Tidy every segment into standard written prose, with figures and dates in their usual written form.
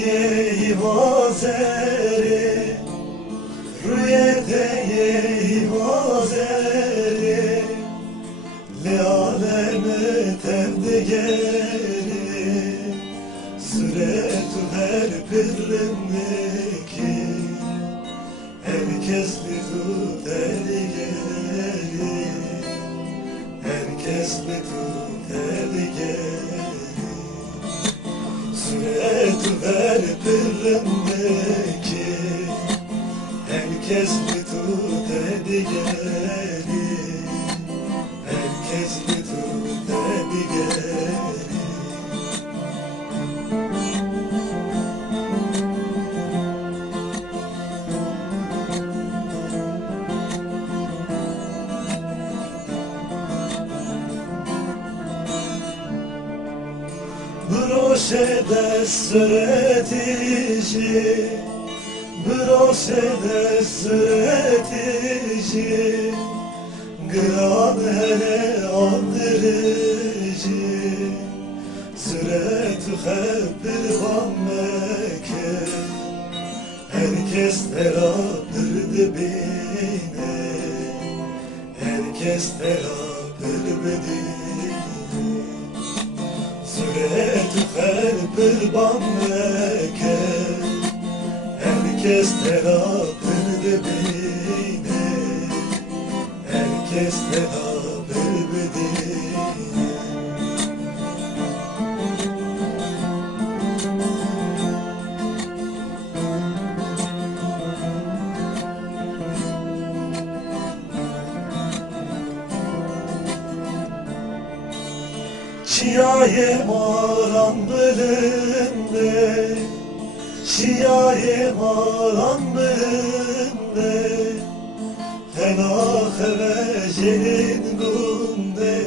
ye vazere, rüyete ye vazere, le aleme tevde geri, süretu her pirrimdeki, herkes li tut eli geri, herkes li tut eli geri. Süretu her pirrimdeki, herkes li tut eli geri, herkes li tut eli geri. Broşe de süretici, broşe de süretici, gran hele andırıcı, süretu hebbir vammeke, herkes terapır dibine, herkes terapır bedine. Süretu hebbir vammeke, herkes terapır dibine, herkes terapır bedine. Çiyaye maran bölümde, çiyaye maran bölümde, tenâhe ve jelin günde,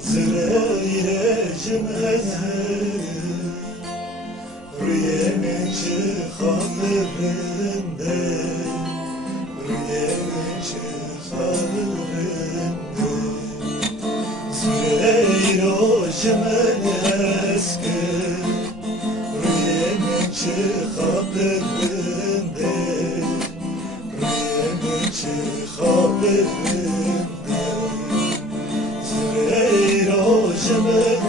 zire cümhezir, rüyemin çıkanırında, rüyemin çıkanırında. Züleyro jemen eski, rüyemin çıkabilirinde, rüyemin çıkabilirinde. Züleyro jemen